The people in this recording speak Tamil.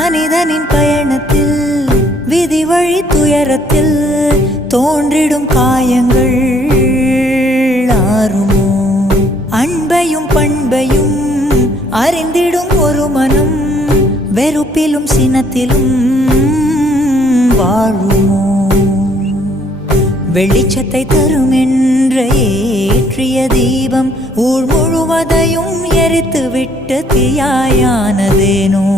மனிதனின் பயணத்தில் விதி வழி துயரத்தில் தோன்றிடும் காயங்கள் ஆறுமோ? அன்பையும் பண்பையும் அறிந்திடும் ஒரு மனம் வெறுப்பிலும் சினத்திலும் வாழுமோ? வெளிச்சத்தை தரும் என்ற ஏற்றிய தீபம் ஊர் முழுவதையும் எரித்து விட்டு தீயாயானதேனோ?